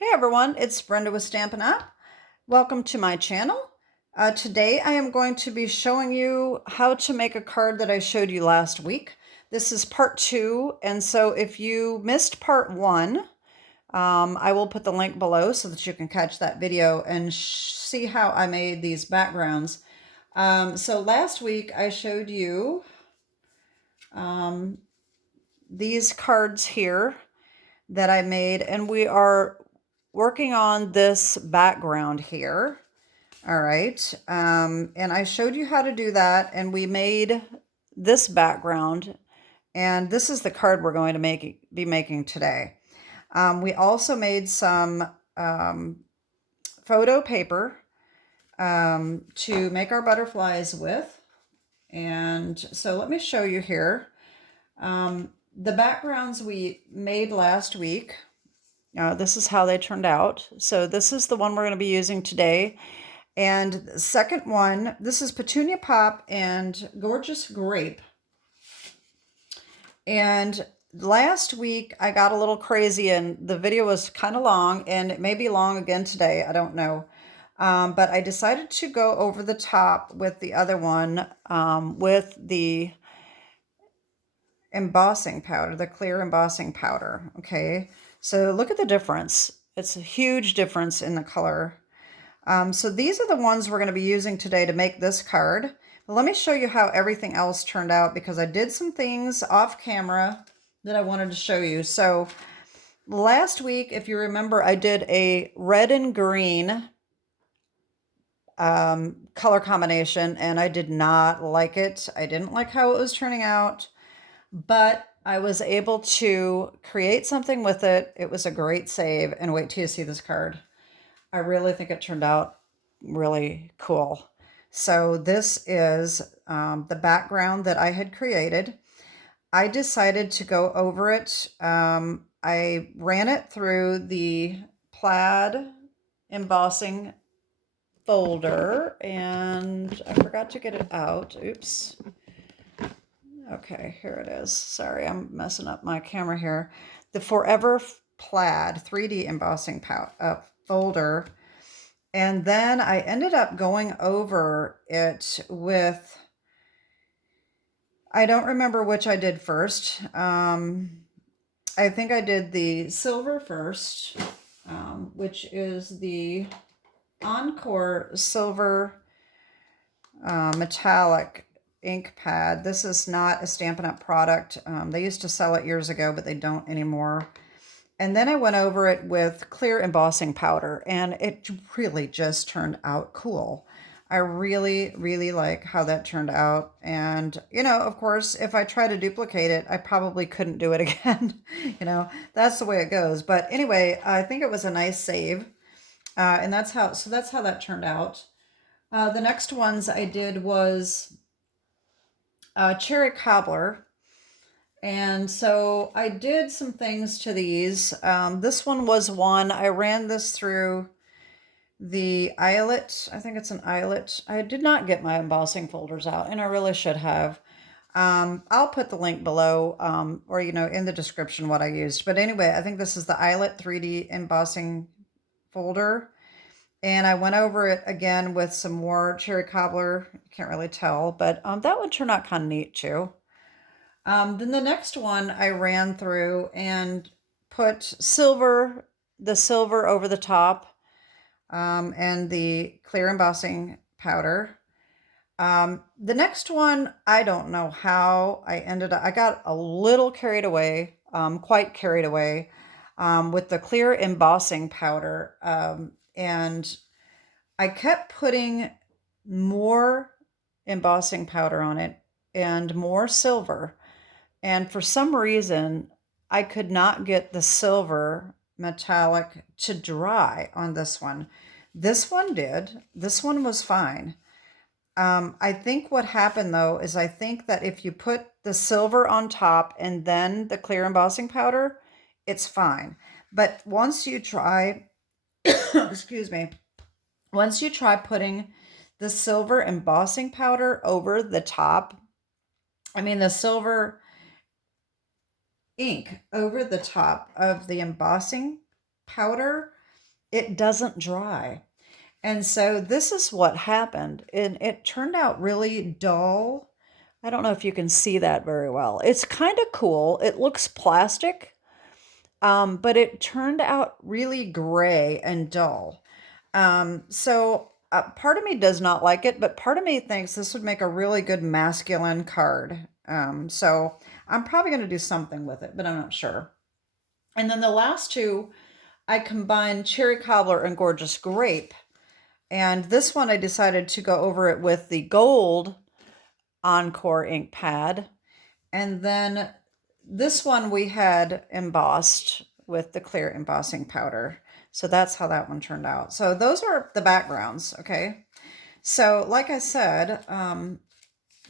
Hey everyone, it's Brenda with Stampin' Up. Welcome to my channel. Today I am going to be showing you how to make a card that I showed you last week. This is part 2, and so if you missed part 1, I will put the link below so that you can catch that video and see how I made these backgrounds. So last week I showed you these cards here that I made, and we are working on this background here. All right. And I showed you how to do that, and we made this background, and this is the card we're going to be making today. We also made some photo paper to make our butterflies with. And so let me show you here. The backgrounds we made last week, this is how they turned out. So this is the one we're going to be using today. And the second one, this is Petunia Pop and Gorgeous Grape. And last week I got a little crazy and the video was kind of long, and it may be long again today, I don't know. But I decided to go over the top with the other one with the embossing powder, the clear embossing powder. Okay, so look at the difference. It's a huge difference in the color. So these are the ones we're going to be using today to make this card. But let me show you how everything else turned out, because I did some things off camera that I wanted to show you. So last week, if you remember, I did a red and green color combination, and I did not like it. I didn't like how it was turning out, but I was able to create something with it. It was a great save, and wait till you see this card. I really think it turned out really cool. So this is the background that I had created. I decided to go over it. I ran it through the plaid embossing folder, and I forgot to get it out. Oops. Okay, here it is. Sorry, I'm messing up my camera here. The Forever Plaid 3D embossing folder. And then I ended up going over it with, I don't remember which I did first. I think I did the silver first, which is the Encore Silver Metallic ink pad. This is not a Stampin' Up product. They used to sell it years ago, but they don't anymore. And then I went over it with clear embossing powder, and it really just turned out cool. I really, really like how that turned out. And, you know, of course, if I try to duplicate it, I probably couldn't do it again. You know, that's the way it goes. But anyway, I think it was a nice save. And that's how that turned out. The next ones I did was Cherry Cobbler. And so I did some things to these. This one was one, I ran this through the eyelet. I think it's an eyelet. I did not get my embossing folders out, and I really should have. I'll put the link below, or, you know, in the description what I used. But anyway, I think this is the eyelet 3D embossing folder. And I went over it again with some more Cherry Cobbler. You can't really tell, but that one turned out kind of neat too. Then the next one I ran through and put the silver over the top, and the clear embossing powder. The next one, I don't know how I got a little carried away, quite carried away, with the clear embossing powder. And I kept putting more embossing powder on it and more silver. And for some reason, I could not get the silver metallic to dry on this one. This one did. This one was fine. I think what happened, though, is I think that if you put the silver on top and then the clear embossing powder, it's fine. But once you try, excuse me, once you try putting the silver embossing powder over the top, I mean the silver ink over the top of the embossing powder, it doesn't dry. And so this is what happened. And it turned out really dull. I don't know if you can see that very well. It's kind of cool. It looks plastic, but it turned out really gray and dull. So part of me does not like it, but part of me thinks this would make a really good masculine card. So I'm probably going to do something with it, but I'm not sure. And then the last two, I combined Cherry Cobbler and Gorgeous Grape. And this one I decided to go over it with the gold Encore ink pad. And then this one we had embossed with the clear embossing powder. So that's how that one turned out. So those are the backgrounds, okay? So like I said,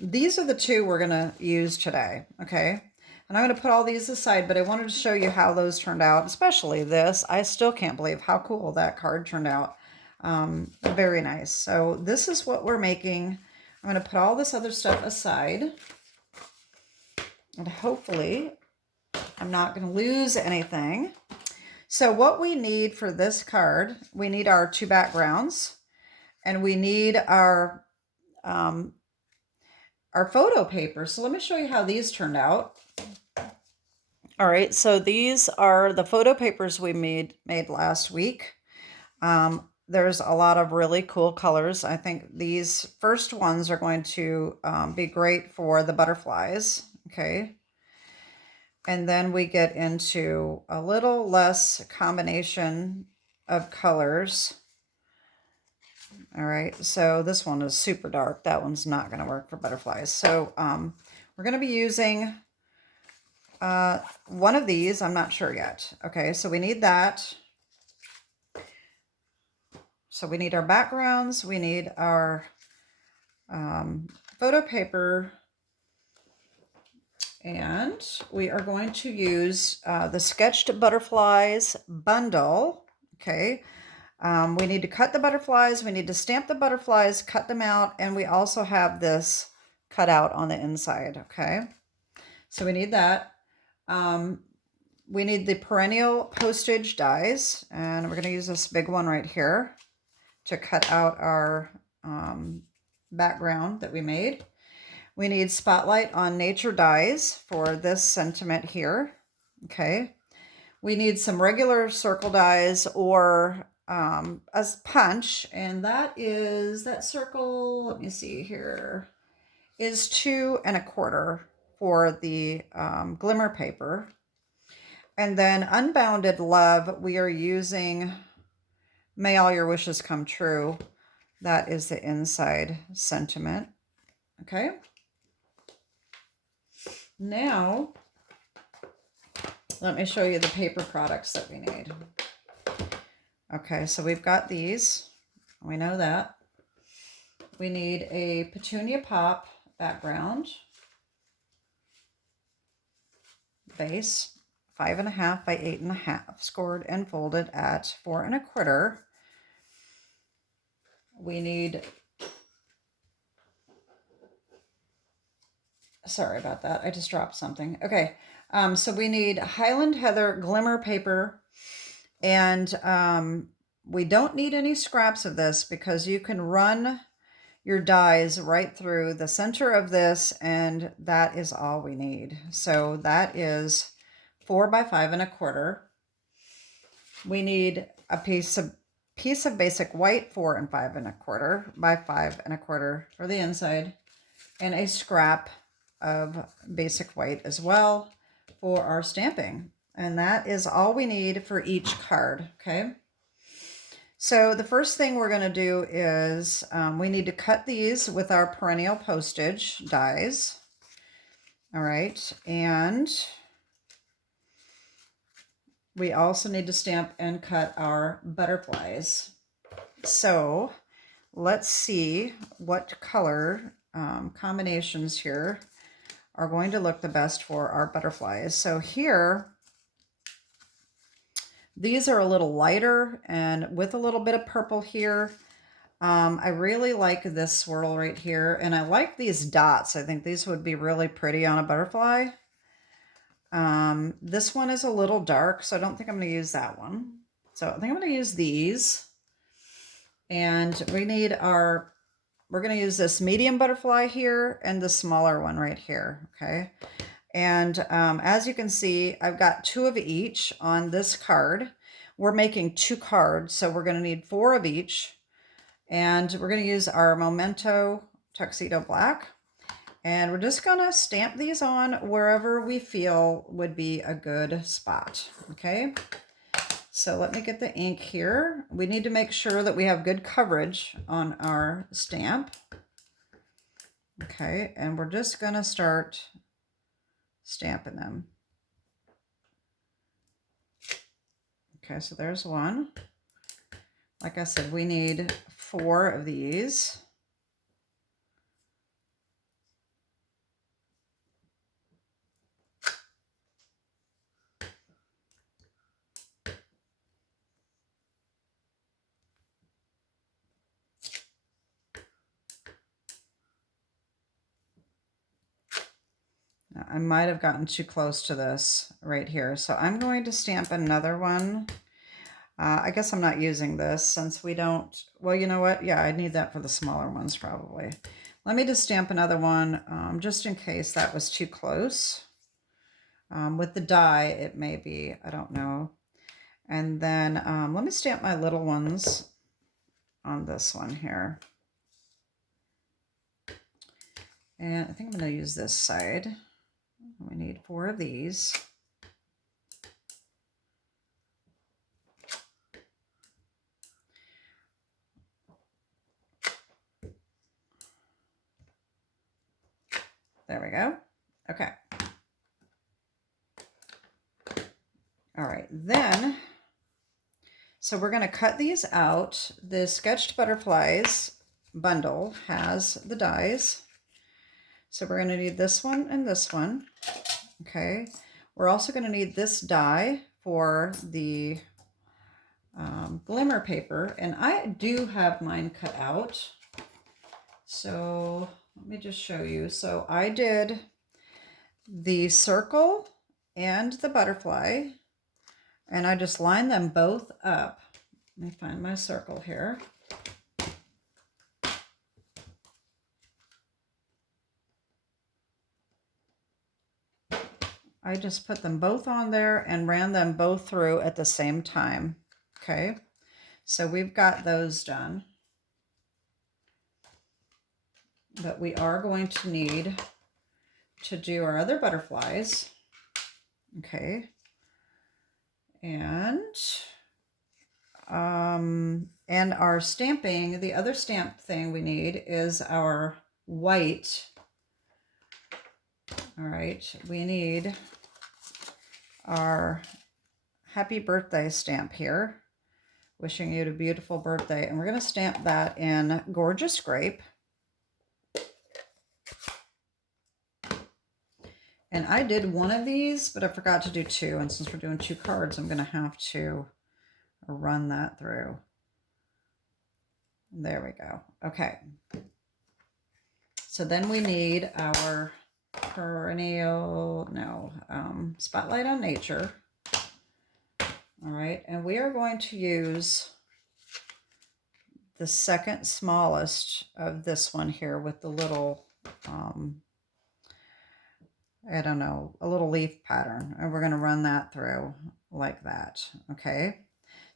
these are the two we're going to use today, okay? And I'm going to put all these aside, but I wanted to show you how those turned out, especially this. I still can't believe how cool that card turned out. Very nice. So this is what we're making. I'm going to put all this other stuff aside. And hopefully I'm not going to lose anything. So what we need for this card, we need our two backgrounds, and we need our photo paper. So let me show you how these turned out. All right, so these are the photo papers we made last week. There's a lot of really cool colors. I think these first ones are going to be great for the butterflies, okay? And then we get into a little less combination of colors. All right, so this one is super dark. That one's not going to work for butterflies. So we're going to be using one of these. I'm not sure yet. Okay, so we need that. So we need our backgrounds. We need our photo paper. And we are going to use the Sketched Butterflies bundle. Okay. We need to cut the butterflies. We need to stamp the butterflies, cut them out. And we also have this cut out on the inside. Okay. So we need that. We need the perennial postage dies. And we're going to use this big one right here to cut out our background that we made. We need Spotlight on Nature dies for this sentiment here. Okay. We need some regular circle dies or a punch, and that circle, let me see here, is 2 1/4 for the glimmer paper. And then Unbounded Love, we are using May All Your Wishes Come True. That is the inside sentiment. Okay. Now, let me show you the paper products that we need. Okay, so we've got these. We know that. We need a Petunia Pop background. Base, 5.5 by 8.5, scored and folded at 4 1/4. We need, sorry about that, I just dropped something. Okay, so we need Highland Heather glimmer paper, and we don't need any scraps of this because you can run your dies right through the center of this, and that is all we need. So that is 4 by 5 1/4. We need a piece of basic white, 4 5 1/4 by 5 1/4 for the inside, and a scrap of basic white as well for our stamping. And that is all we need for each card, okay? So the first thing we're going to do is we need to cut these with our perennial postage dies. All right, and we also need to stamp and cut our butterflies. So let's see what color combinations here are going to look the best for our butterflies. So here, these are a little lighter and with a little bit of purple here. I really like this swirl right here, and I like these dots. I think these would be really pretty on a Butterfly. This one is a little dark, so I don't think I'm going to use that one. So I think I'm going to use these. And we need our, we're going to use this medium butterfly here and the smaller one right here. Okay. And as you can see, I've got 2 of each on this card. We're making 2 cards, so we're going to need 4 of each. And we're going to use our Memento Tuxedo Black. And we're just going to stamp these on wherever we feel would be a good spot. Okay. So let me get the ink here. We need to make sure that we have good coverage on our stamp. Okay. And we're just going to start stamping them. Okay, so there's one. Like I said, we need 4 of these. Now, I might have gotten too close to this right here, so I'm going to stamp another one. I guess I'm not using this since we don't, well, you know what? Yeah, I need that for the smaller ones probably. Let me just stamp another one just in case that was too close. With the die, it may be, I don't know. And then let me stamp my little ones on this one here. And I think I'm going to use this side. We need 4 of these. There we go. Okay. All right, then, so we're going to cut these out. The Sketched Butterflies bundle has the dies. So we're going to need this one and this one. Okay. We're also going to need this die for the glimmer paper. And I do have mine cut out. So let me just show you. So I did the circle and the butterfly, and I just lined them both up. Let me find my circle here. I just put them both on there and ran them both through at the same time. Okay, so we've got those done. But we are going to need to do our other butterflies. Okay. And our stamping, the other stamp thing we need is our white. All right, we need our happy birthday stamp here. Wishing you a beautiful birthday. And we're going to stamp that in Gorgeous Grape. And I did one of these, but I forgot to do 2. And since we're doing 2 cards, I'm going to have to run that through. There we go. Okay. So then we need our Spotlight on Nature. All right. And we are going to use the second smallest of this one here with the little, I don't know, a little leaf pattern. And we're going to run that through like that. Okay.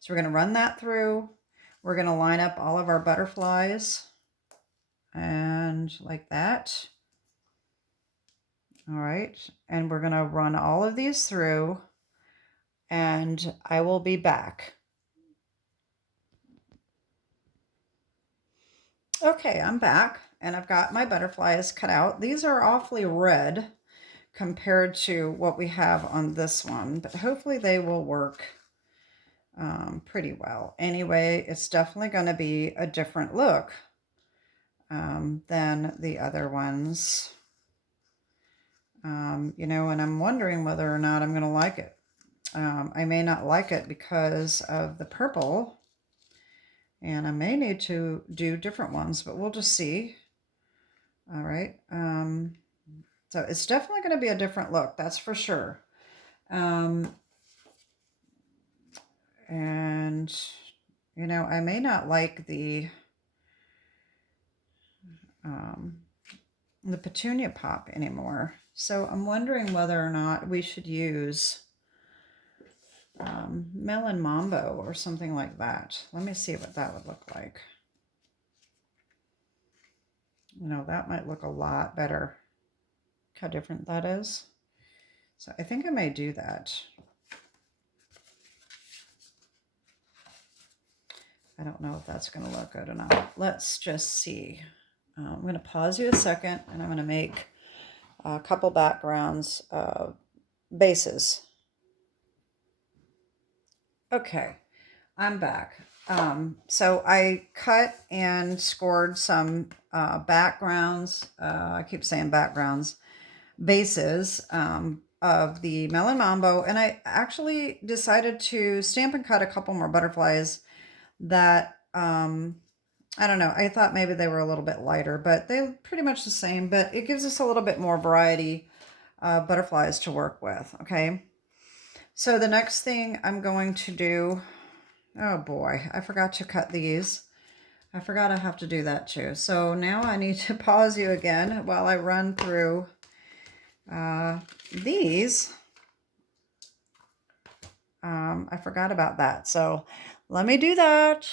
So we're going to run that through. We're going to line up all of our butterflies and like that. All right. And we're going to run all of these through and I will be back. Okay, I'm back and I've got my butterflies cut out. These are awfully red compared to what we have on this one, but hopefully they will work pretty well. Anyway, it's definitely going to be a different look than the other ones. You know, and I'm wondering whether or not I'm going to like it. I may not like it because of the purple, and I may need to do different ones, but we'll just see. All right. So it's definitely going to be a different look, that's for sure. And And, you know, I may not like the petunia pop anymore. So I'm wondering whether or not we should use melon mambo or something like that. Let me see what that would look like. You know, that might look a lot better. Look how different that is. So I think I may do that. I don't know if that's going to look good or not. Let's just see. I'm going to pause you a second, and I'm going to make a couple backgrounds, bases. Okay, I'm back. So I cut and scored some backgrounds. I keep saying backgrounds, bases of the Melon Mambo, and I actually decided to stamp and cut a couple more butterflies that I don't know. I thought maybe they were a little bit lighter, but they're pretty much the same, but it gives us a little bit more variety of butterflies to work with. Okay. So the next thing I'm going to do, oh boy, I forgot to cut these. I forgot I have to do that too. So now I need to pause you again while I run through these. I forgot about that. So let me do that.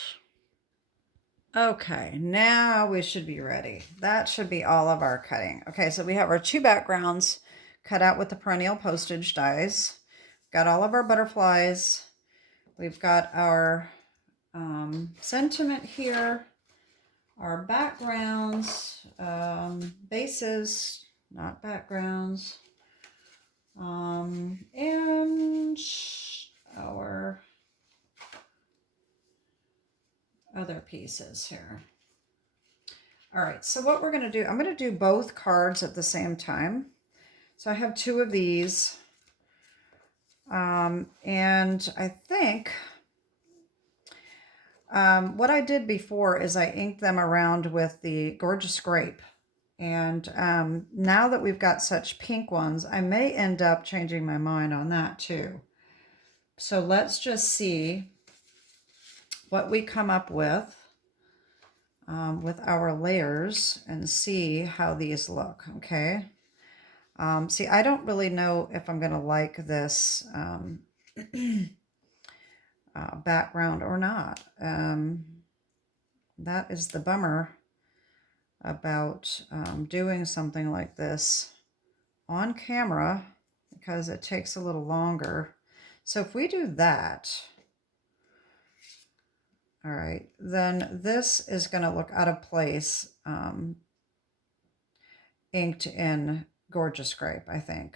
Okay, now we should be ready. That should be all of our cutting. Okay, so we have our two backgrounds cut out with the perennial postage dies. Got all of our butterflies. We've got our sentiment here, our backgrounds, bases, not backgrounds, and our other pieces here. All right, so what we're going to do, I'm going to do both cards at the same time. So I have two of these. And I think what I did before is I inked them around with the Gorgeous Grape. And now that we've got such pink ones, I may end up changing my mind on that too. So let's just see what we come up with our layers and see how these look, okay? See, I don't really know if I'm going to like this background or not. That is the bummer about doing something like this on camera, because it takes a little longer. So if we do that, all right, then this is going to look out of place, inked in Gorgeous Grape, I think.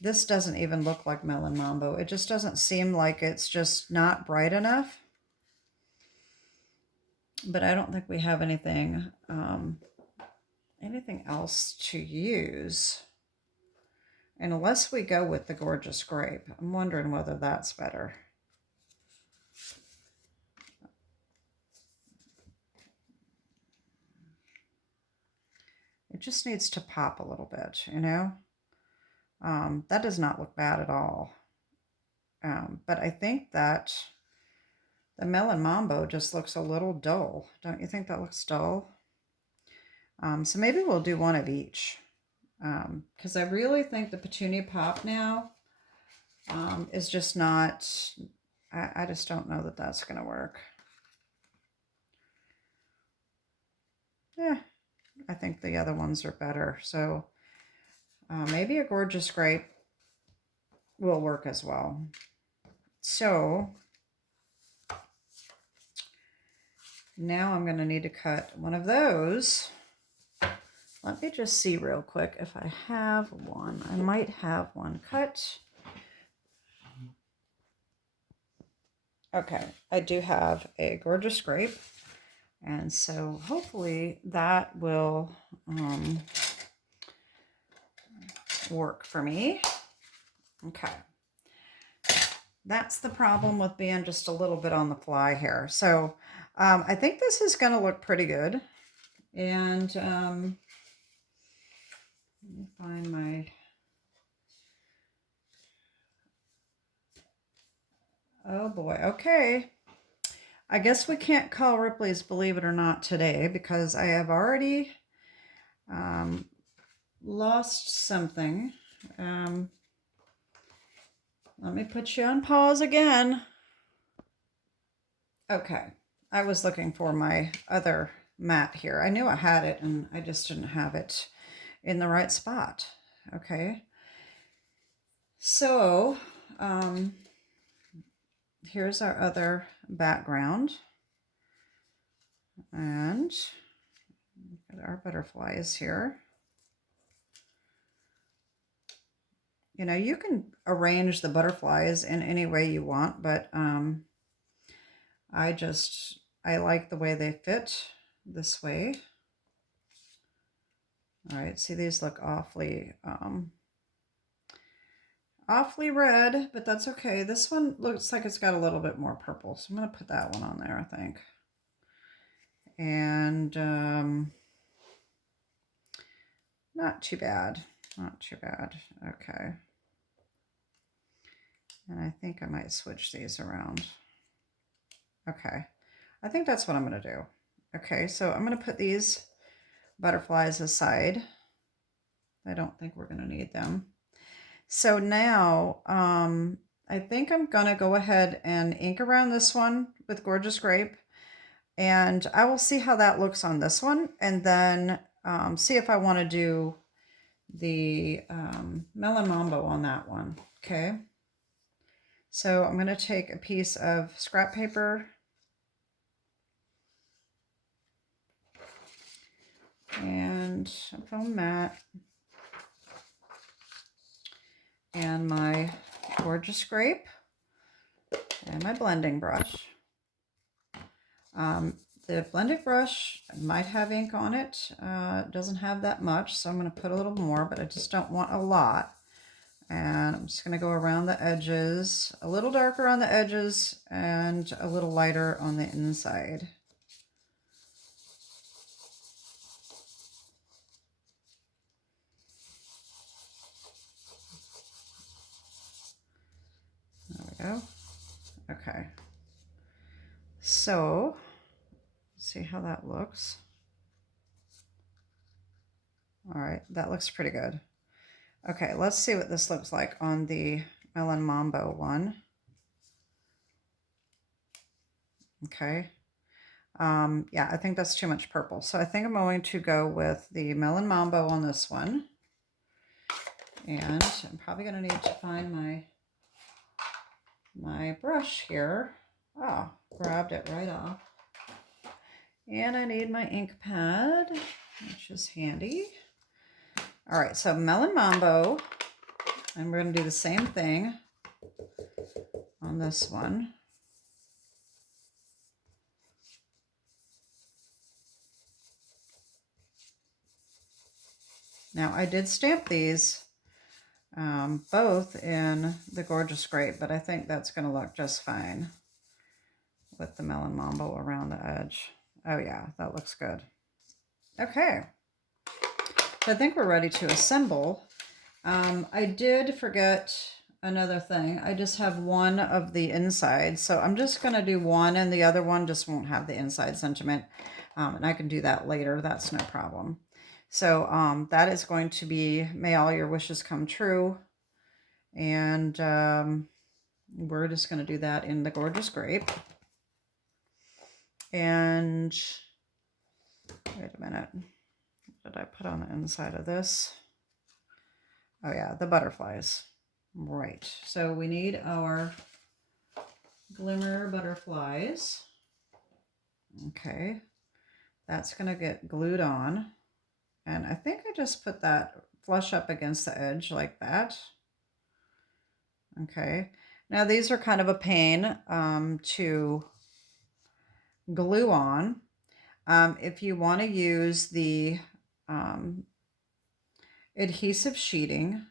This doesn't even look like Melon Mambo. It just doesn't seem like it's just not bright enough. But I don't think we have anything else to use. And unless we go with the Gorgeous Grape, I'm wondering whether that's better. It just needs to pop a little bit, you know? That does not look bad at all. But I think that the Melon Mambo just looks a little dull. Don't you think that looks dull? So maybe we'll do one of each. Because I really think the Petunia Pop now is just not, I just don't know that that's going to work. Yeah, I think the other ones are better. So maybe a Gorgeous Grape will work as well. So now I'm going to need to cut one of those. Let me just see real quick if I have one. I might have one cut. Okay, I do have a Gorgeous Grape. And so hopefully that will work for me. Okay. That's the problem with being just a little bit on the fly here. So I think this is going to look pretty good. And let me find my... Oh boy. Okay. I guess we can't call Ripley's Believe It or Not today because I have already um, lost something. Um, Let me put you on pause again. Okay. I was looking for my other mat here. I knew I had it and I just didn't have it in the right spot. Okay. So, here's our other background. And got our butterflies here. You know, you can arrange the butterflies in any way you want, but I like the way they fit this way. All right, see, these look awfully red, but that's okay. This one looks like it's got a little bit more purple, so I'm gonna put that one on there, I think. And not too bad, not too bad. Okay. And I think I might switch these around. Okay, I think that's what I'm gonna do. Okay, so I'm gonna put these butterflies aside. I don't think we're gonna need them. So now, I think I'm gonna go ahead and ink around this one with Gorgeous Grape, and I will see how that looks on this one, and then see if I want to do the Melon Mambo on that one. Okay. So I'm gonna take a piece of scrap paper and a foam mat and my Gorgeous Grape and my blending brush. The blending brush might have ink on it. It doesn't have that much, so I'm going to put a little more, but I just don't want a lot. And I'm just going to go around the edges, a little darker on the edges and a little lighter on the inside. There we go. Okay. So, see how that looks. All right, that looks pretty good. Okay, let's see what this looks like on the Melon Mambo one. Okay. Yeah, I think that's too much purple. So I think I'm going to go with the Melon Mambo on this one. And I'm probably going to need to find my brush here. Oh, grabbed it right off. And I need my ink pad, which is handy. All right, so Melon Mambo, and we're going to do the same thing on this one. Now, I did stamp these both in the Gorgeous Grape, but I think that's going to look just fine with the Melon Mambo around the edge. Oh yeah, that looks good. Okay, so I think we're ready to assemble. I did forget another thing. I just have one of the inside, so I'm just going to do one, and the other one just won't have the inside sentiment, and I can do that later. That's no problem. So that is going to be May All Your Wishes Come True. And we're just going to do that in the Gorgeous Grape. And wait a minute. What did I put on the inside of this? Oh yeah, the butterflies. Right. So we need our glimmer butterflies. Okay. That's going to get glued on. And I think I just put that flush up against the edge like that. Okay. Now these are kind of a pain to glue on. If you want to use the adhesive sheeting,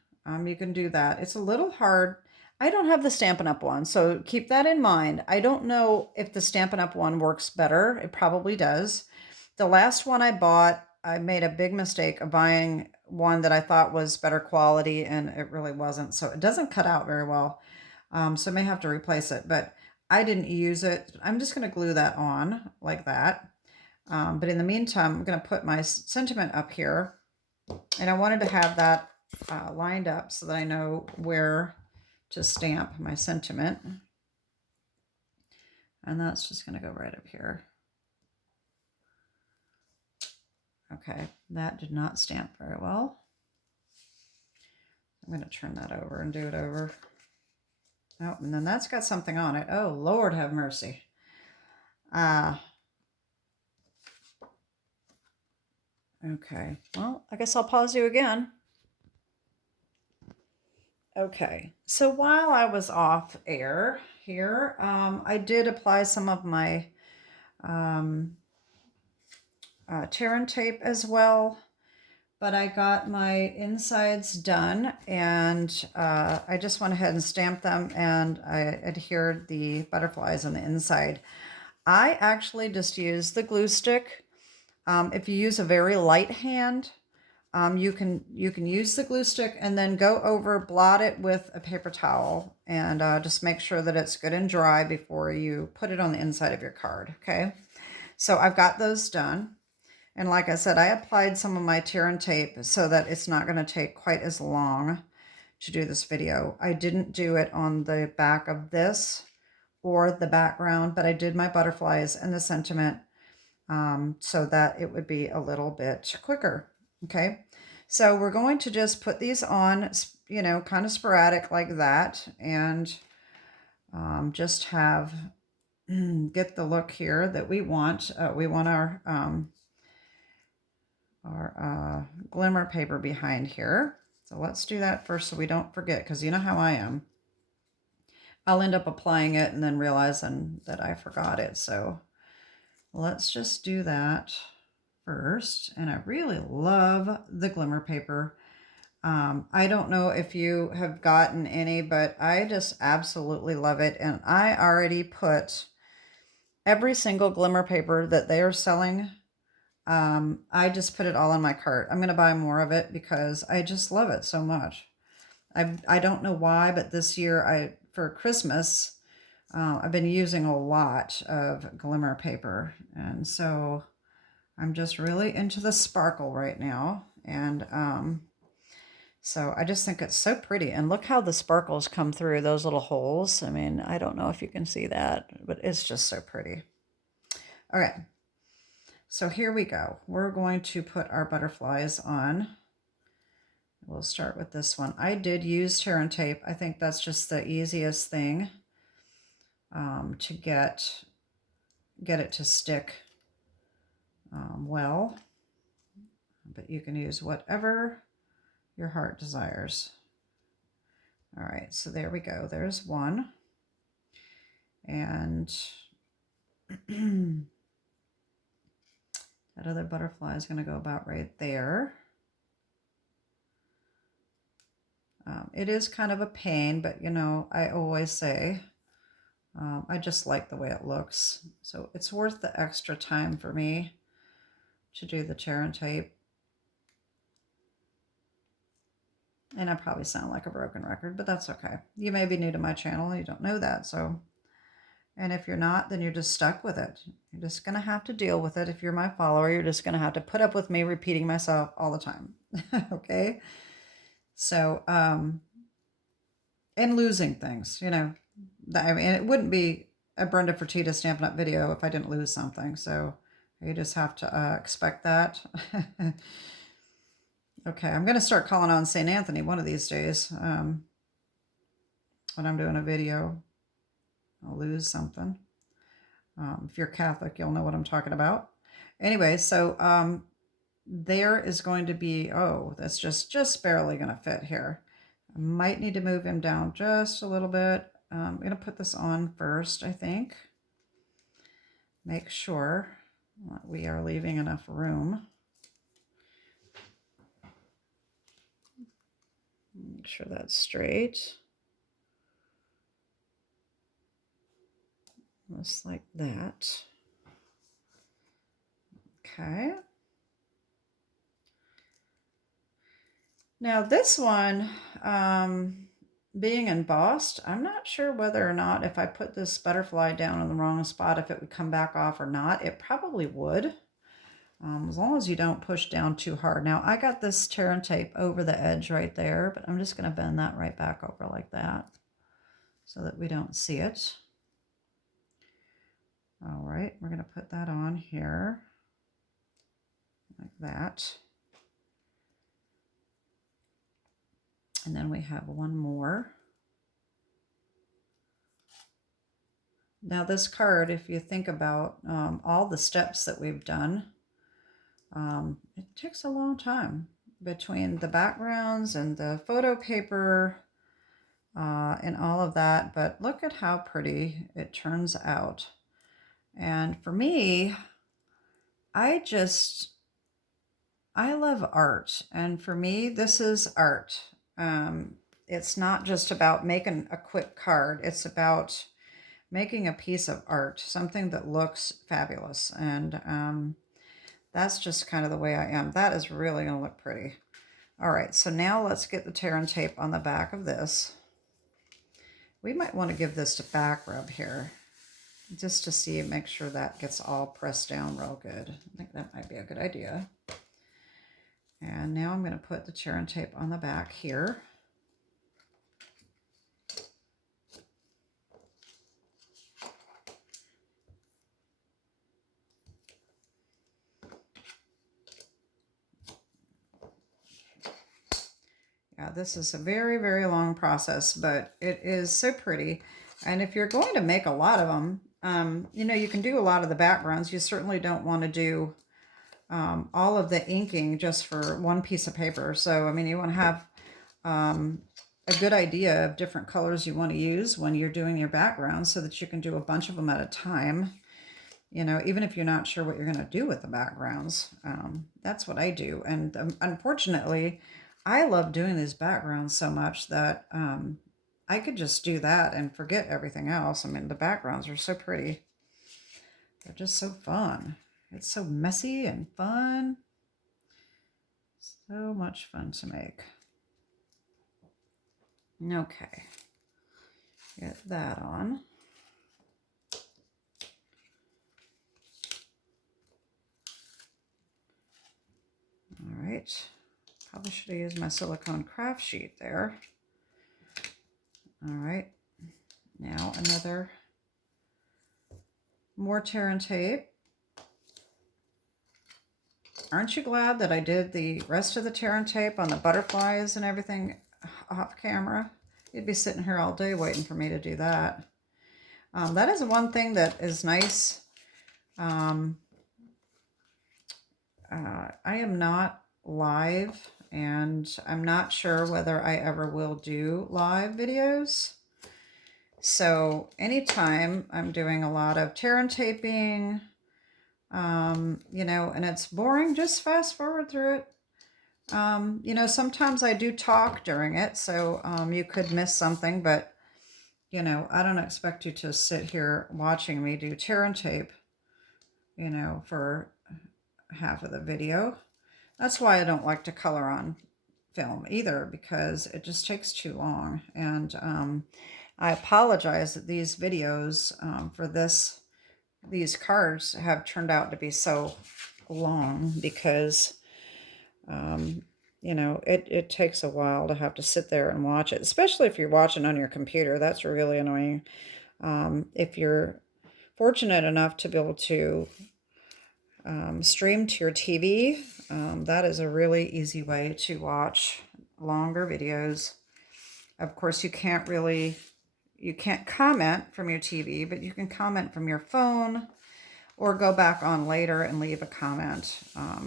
you can do that. It's a little hard. I don't have the Stampin' Up one, so keep that in mind. I don't know if the Stampin' Up one works better. It probably does. The last one I bought, I made a big mistake of buying one that I thought was better quality, and it really wasn't. So it doesn't cut out very well. So I may have to replace it, but I didn't use it. I'm just going to glue that on like that. But in the meantime, I'm going to put my sentiment up here. And I wanted to have that lined up so that I know where to stamp my sentiment. And that's just going to go right up here. Okay, that did not stamp very well. I'm going to turn that over and do it over. Oh, and then that's got something on it. Oh, Lord have mercy. Okay, well, I guess I'll pause you again. Okay, so while I was off air here, I did apply some of my tear and tape as well, but I got my insides done, and I just went ahead and stamped them, and I adhered the butterflies on the inside. I actually just used the glue stick. If you use a very light hand, you can use the glue stick and then go over, blot it with a paper towel, and just make sure that it's good and dry before you put it on the inside of your card. Okay, so I've got those done. And like I said, I applied some of my tear and tape so that it's not going to take quite as long to do this video. I didn't do it on the back of this or the background, but I did my butterflies and the sentiment so that it would be a little bit quicker. Okay, so we're going to just put these on, you know, kind of sporadic like that, and just have get the look here that we want. We want our glimmer paper behind here. So let's do that first so we don't forget, because you know how I am. I'll end up applying it and then realizing that I forgot it. So let's just do that first. And I really love the glimmer paper. I don't know if you have gotten any, but I just absolutely love it. And I already put every single glimmer paper that they are selling. I just put it all in my cart. I'm going to buy more of it because I just love it so much. I don't know why, but this year for Christmas, I've been using a lot of glimmer paper. And so I'm just really into the sparkle right now. And so I just think it's so pretty. And look how the sparkles come through those little holes. I mean, I don't know if you can see that, but it's just so pretty. All right. So here we go. We're going to put our butterflies on. We'll start with this one. I did use tear and tape. I think that's just the easiest thing to get it to stick well. But you can use whatever your heart desires. All right, so there we go. There's one. And that other butterfly is going to go about right there. It is kind of a pain, but you know, I always say I just like the way it looks. So it's worth the extra time for me to do the tear and tape. And I probably sound like a broken record, but that's okay. You may be new to my channel and you don't know that. So, and if you're not, then you're just stuck with it. You're just going to have to deal with it. If you're my follower, you're just going to have to put up with me repeating myself all the time. Okay. So, and losing things, you know, I mean, it wouldn't be a Brenda Fertitta Stampin' Up video if I didn't lose something. So you just have to expect that. Okay, I'm going to start calling on St. Anthony one of these days. When I'm doing a video, I'll lose something. If you're Catholic, you'll know what I'm talking about. Anyway, so there is going to be, oh, that's just barely going to fit here. I might need to move him down just a little bit. I'm going to put this on first, I think. Make sure that we are leaving enough room. Make sure that's straight. Just like that. Okay. Now this one, being embossed, I'm not sure whether or not if I put this butterfly down in the wrong spot, if it would come back off or not. It probably would, as long as you don't push down too hard. Now, I got this tear and tape over the edge right there, but I'm just going to bend that right back over like that so that we don't see it. All right, we're going to put that on here like that. And then we have one more. Now this card, if you think about all the steps that we've done, it takes a long time between the backgrounds and the photo paper and all of that. But look at how pretty it turns out. And for me, I love art. And for me, this is art. It's not just about making a quick card. It's about making a piece of art, something that looks fabulous. And that's just kind of the way I am. That is really going to look pretty. All right, so now let's get the tear and tape on the back of this. We might want to give this a back rub here, just to see, make sure that gets all pressed down real good. I think that might be a good idea. And now I'm going to put the tear and tape on the back here. Yeah, this is a very, very long process, but it is so pretty. And if you're going to make a lot of them, you know, you can do a lot of the backgrounds. You certainly don't want to do all of the inking just for one piece of paper. So, I mean, you want to have a good idea of different colors you want to use when you're doing your background so that you can do a bunch of them at a time. You know, even if you're not sure what you're going to do with the backgrounds. That's what I do. And unfortunately, I love doing these backgrounds so much that I could just do that and forget everything else. I mean, the backgrounds are so pretty. They're just so fun. It's so messy and fun. So much fun to make. Okay. Get that on. All right. Probably should have used my silicone craft sheet there. All right. Now another more tear and tape. Aren't you glad that I did the rest of the tear and tape on the butterflies and everything off camera? You'd be sitting here all day waiting for me to do that. That is one thing that is nice. I am not live, and I'm not sure whether I ever will do live videos. So anytime I'm doing a lot of tear and taping, you know, and it's boring, just fast forward through it. You know, sometimes I do talk during it, so you could miss something, but, you know, I don't expect you to sit here watching me do tear and tape, you know, for half of the video. That's why I don't like to color on film either, because it just takes too long. And I apologize that these videos for these cards have turned out to be so long, because you know, it takes a while to have to sit there and watch it, especially if you're watching on your computer. That's really annoying. If you're fortunate enough to be able to stream to your TV, that is a really easy way to watch longer videos. Of course, you can't comment from your TV, but you can comment from your phone or go back on later and leave a comment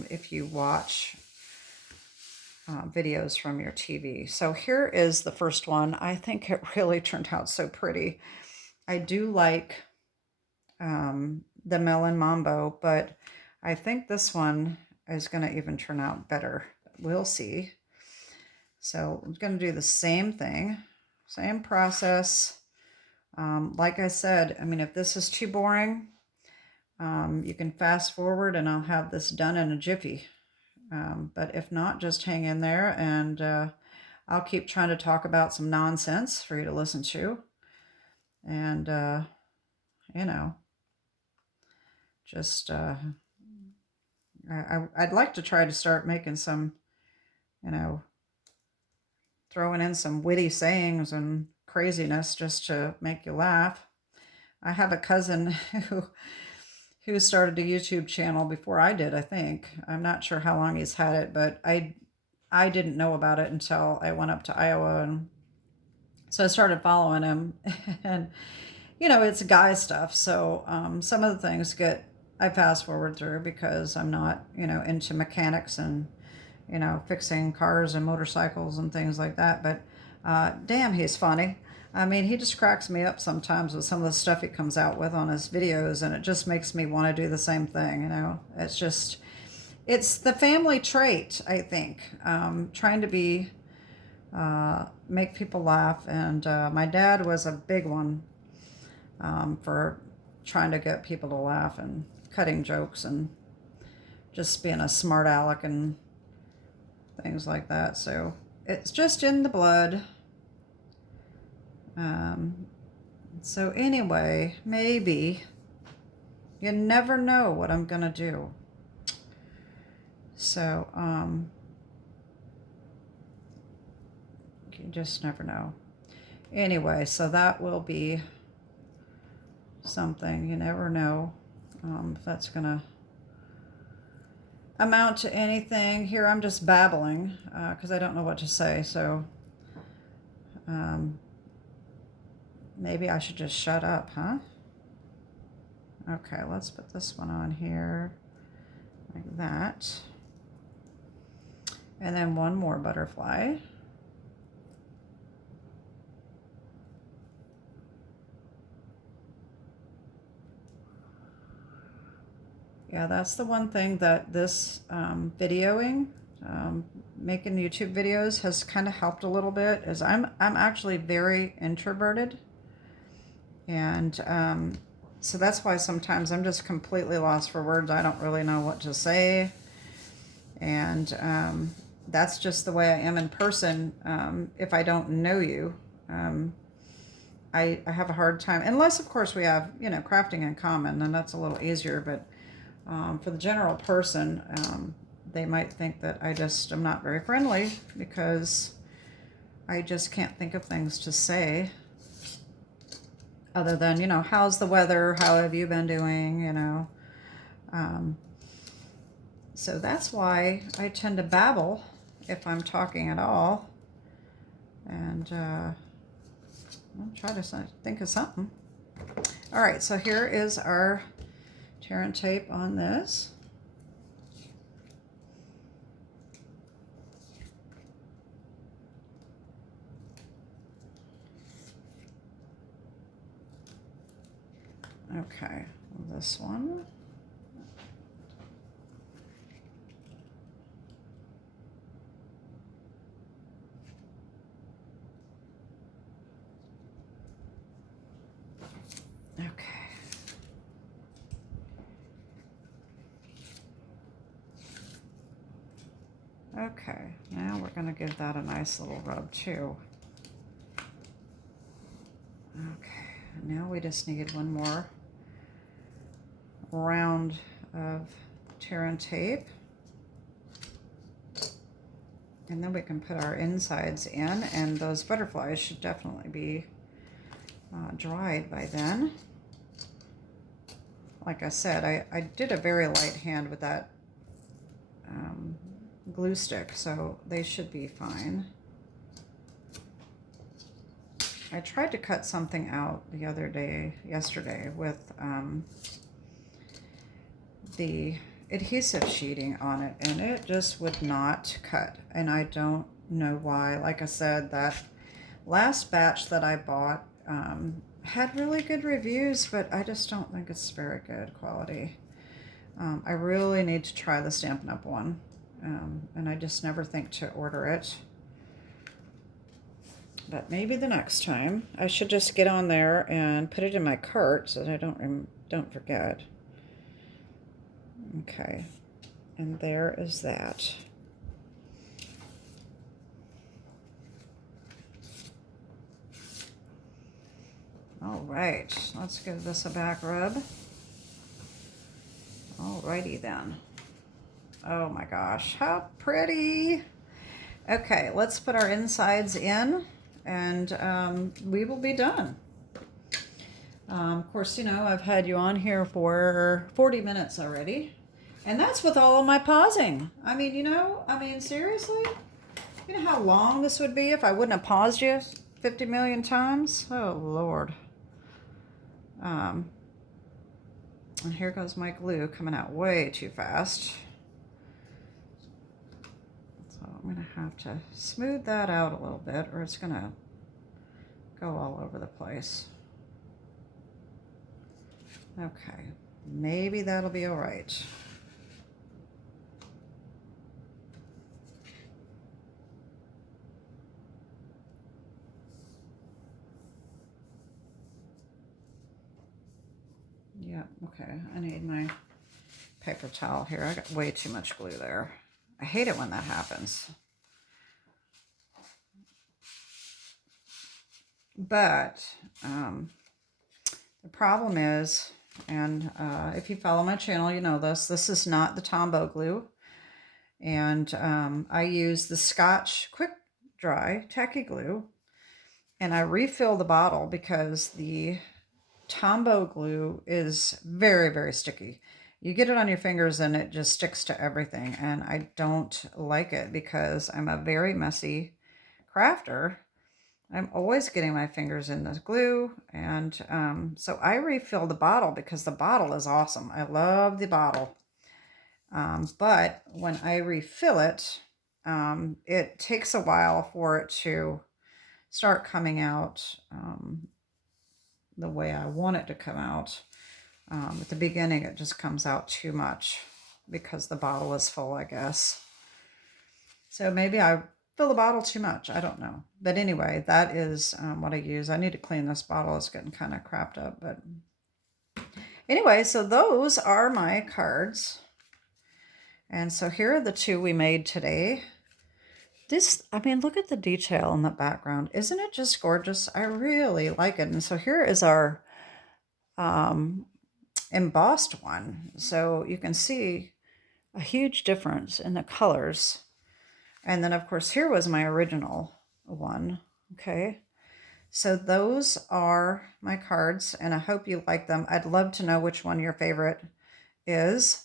if you watch videos from your TV. So here is the first one. I think it really turned out so pretty. I do like the Melon Mambo, but I think this one is going to even turn out better. We'll see. So I'm going to do the same thing, same process. Like I said, I mean, if this is too boring, you can fast forward and I'll have this done in a jiffy. But if not, just hang in there, and I'll keep trying to talk about some nonsense for you to listen to. And, you know, just, I'd like to try to start making some, you know, throwing in some witty sayings and craziness just to make you laugh. I have a cousin who started a YouTube channel before I did, I think. I'm not sure how long he's had it, but I didn't know about it until I went up to Iowa, and so I started following him. And it's guy stuff, so some of the things I fast forward through because I'm not into mechanics and fixing cars and motorcycles and things like that. But damn, he's funny. I mean, he just cracks me up sometimes with some of the stuff he comes out with on his videos, and it just makes me want to do the same thing. It's the family trait, I think, trying to make people laugh. And my dad was a big one for trying to get people to laugh and cutting jokes and just being a smart aleck and things like that. So it's just in the blood. So anyway, maybe you never know what I'm gonna do. So you just never know. Anyway, so that will be something. You never know if that's gonna amount to anything. Here I'm just babbling because I don't know what to say. So maybe I should just shut up, huh? Okay, let's put this one on here like that. And then one more butterfly. Yeah, that's the one thing that this videoing, making YouTube videos has kind of helped a little bit, is I'm actually very introverted. And so that's why sometimes I'm just completely lost for words. I don't really know what to say. And that's just the way I am in person. If I don't know you, I have a hard time, unless of course we have, crafting in common, then that's a little easier. But for the general person, they might think that I just am not very friendly because I just can't think of things to say other than, how's the weather? How have you been doing? So that's why I tend to babble if I'm talking at all. And I'll try to think of something. All right, so here is our tear and tape on this. Okay, this one. Okay. Okay, now we're going to give that a nice little rub too. Okay, now we just need one more round of tear and tape. And then we can put our insides in, and those butterflies should definitely be dried by then. Like I said, I did a very light hand with that glue stick, so they should be fine. I tried to cut something out yesterday with the adhesive sheeting on it, and it just would not cut, and I don't know why. Like I said, that last batch that I bought had really good reviews, but I just don't think it's very good quality. I really need to try the Stampin' Up one, and I just never think to order it. But maybe the next time. I should just get on there and put it in my cart so that I don't forget. Okay, and there is that. All right, let's give this a back rub. Alrighty then. Oh my gosh, how pretty. Okay, let's put our insides in and we will be done. Of course, you know, I've had you on here for 40 minutes already. And that's with all of my pausing. I mean, you know, seriously? You know how long this would be if I wouldn't have paused you 50 million times? Oh, Lord. And here goes my glue coming out way too fast. So I'm going to have to smooth that out a little bit or it's going to go all over the place. Okay, maybe that'll be all right. Yeah, okay, I need my paper towel here. I got way too much glue there. I hate it when that happens. But the problem is, and if you follow my channel, you know this is not the Tombow glue. And I use the Scotch Quick Dry Tacky Glue. And I refill the bottle because the Tombow glue is very, very sticky. You get it on your fingers and it just sticks to everything. And I don't like it because I'm a very messy crafter. I'm always getting my fingers in this glue. And so I refill the bottle because the bottle is awesome. I love the bottle. But when I refill it, it takes a while for it to start coming out the way I want it to come out. At the beginning, it just comes out too much because the bottle is full, I guess. So maybe I fill the bottle too much. I don't know. But anyway, that is what I use. I need to clean this bottle. It's getting kind of crapped up. But anyway, so those are my cards. And so here are the two we made today. This, I mean, look at the detail in the background. Isn't it just gorgeous? I really like it. And so here is our embossed one. So you can see a huge difference in the colors. And then, of course, here was my original one. Okay. So those are my cards, and I hope you like them. I'd love to know which one your favorite is.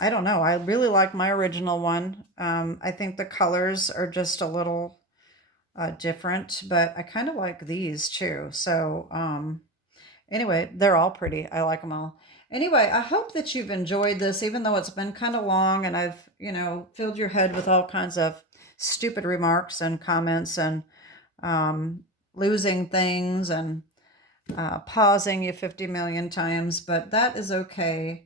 I don't know. I really like my original one. I think the colors are just a little different, but I kind of like these too. So anyway, they're all pretty. I like them all. Anyway, I hope that you've enjoyed this, even though it's been kind of long and I've, you know, filled your head with all kinds of stupid remarks and comments and losing things and pausing you 50 million times, but that is okay.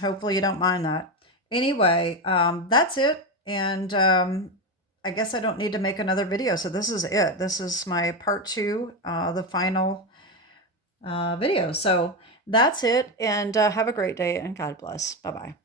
Hopefully you don't mind that. Anyway, that's it. And I guess I don't need to make another video. So this is it. This is my part 2, the final video. So that's it. And have a great day and God bless. Bye-bye.